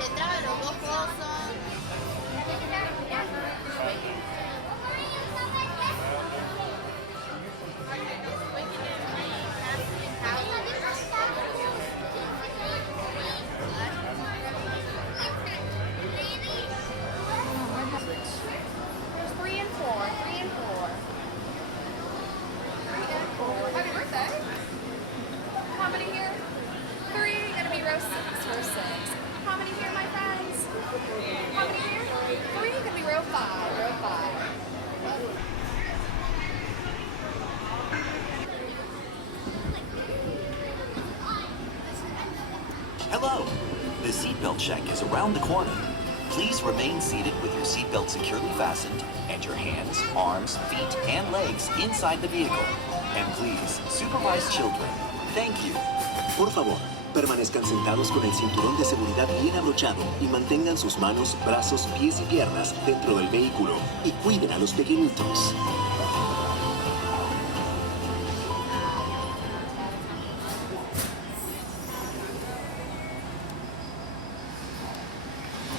Se traban los dos cosos. There's 3 and 4, 3 and 4. 3 and 4. Happy birthday. How many here? 3, gonna be row 6, row 6. How many here, my friends? How many here? 3, gonna be row 5, row 5. Hello! The seatbelt check is around the corner. Please remain seated with your seatbelt securely fastened and your hands, arms, feet, and legs inside the vehicle. And please, supervise children. Thank you. Por favor, permanezcan sentados con el cinturón de seguridad bien abrochado y mantengan sus manos, brazos, pies y piernas dentro del vehículo y cuiden a los pequeñitos.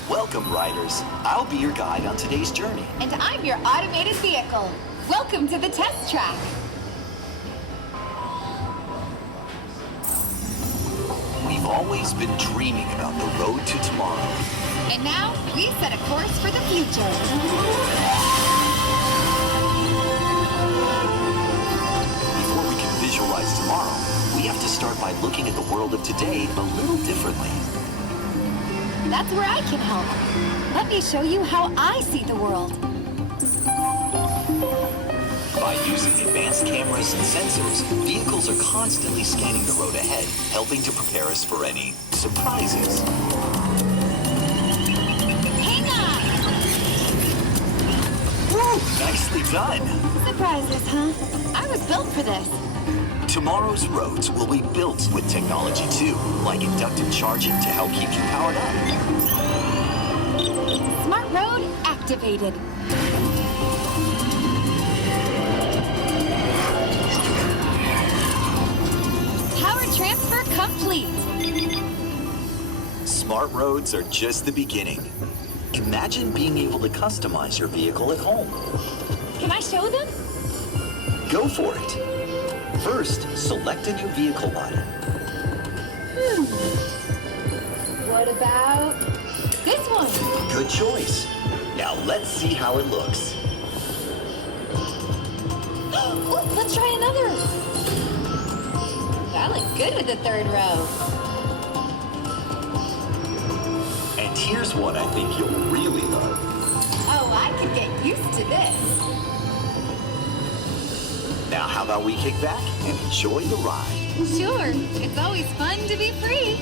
Welcome, riders. I'll be your guide on today's journey. And I'm your automated vehicle. Welcome to the test track. We've always been dreaming about the road to tomorrow. And now we set a course for the future. Before we can visualize tomorrow, we have to start by looking at the world of today a little differently. That's where I can help. Let me show you how I see the world. By using advanced cameras and sensors, vehicles are constantly scanning the road ahead, helping to prepare us for any surprises. Hang on! Woo! Nicely done! Surprises, huh? I was built for this. Tomorrow's roads will be built with technology too, like inductive charging to help keep you powered up. Smart road activated. Power transfer complete. Smart roads are just the beginning. Imagine being able to customize your vehicle at home. Can I show them? Go for it. First, select a new vehicle model. What about this one? Good choice. Now let's see how it looks. Oh, let's try another. That looked good with the third row. And here's one I think you'll really love. Oh, I could get used to this. Now how about we kick back and enjoy the ride? Sure, it's always fun to be free.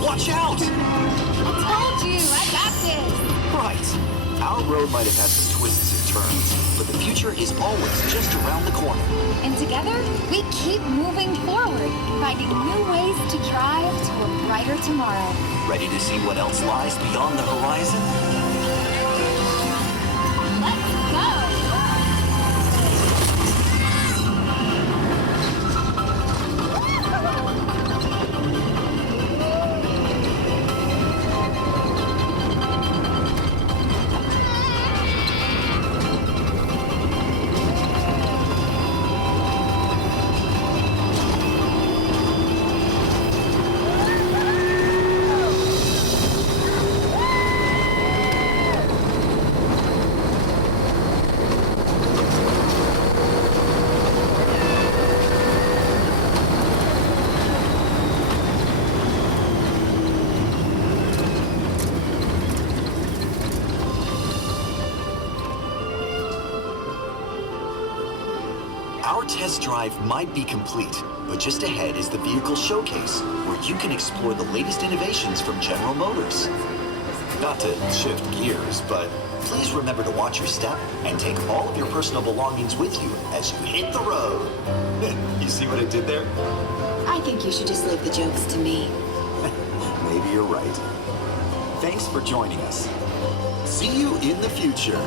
Watch out! I told you, I got this. Right. Our road might have had some twists and turns, but the future is always just around the corner. And together, we keep moving forward, finding new ways to drive to a brighter tomorrow. Ready to see what else lies beyond the horizon? Let's go! test drive might be complete, but just ahead is the vehicle showcase, where you can explore the latest innovations from General Motors. Not to shift gears, but please remember to watch your step and take all of your personal belongings with you as you hit the road. You see what I did there? I think you should just leave the jokes to me. Maybe you're right. Thanks for joining us. See you in the future.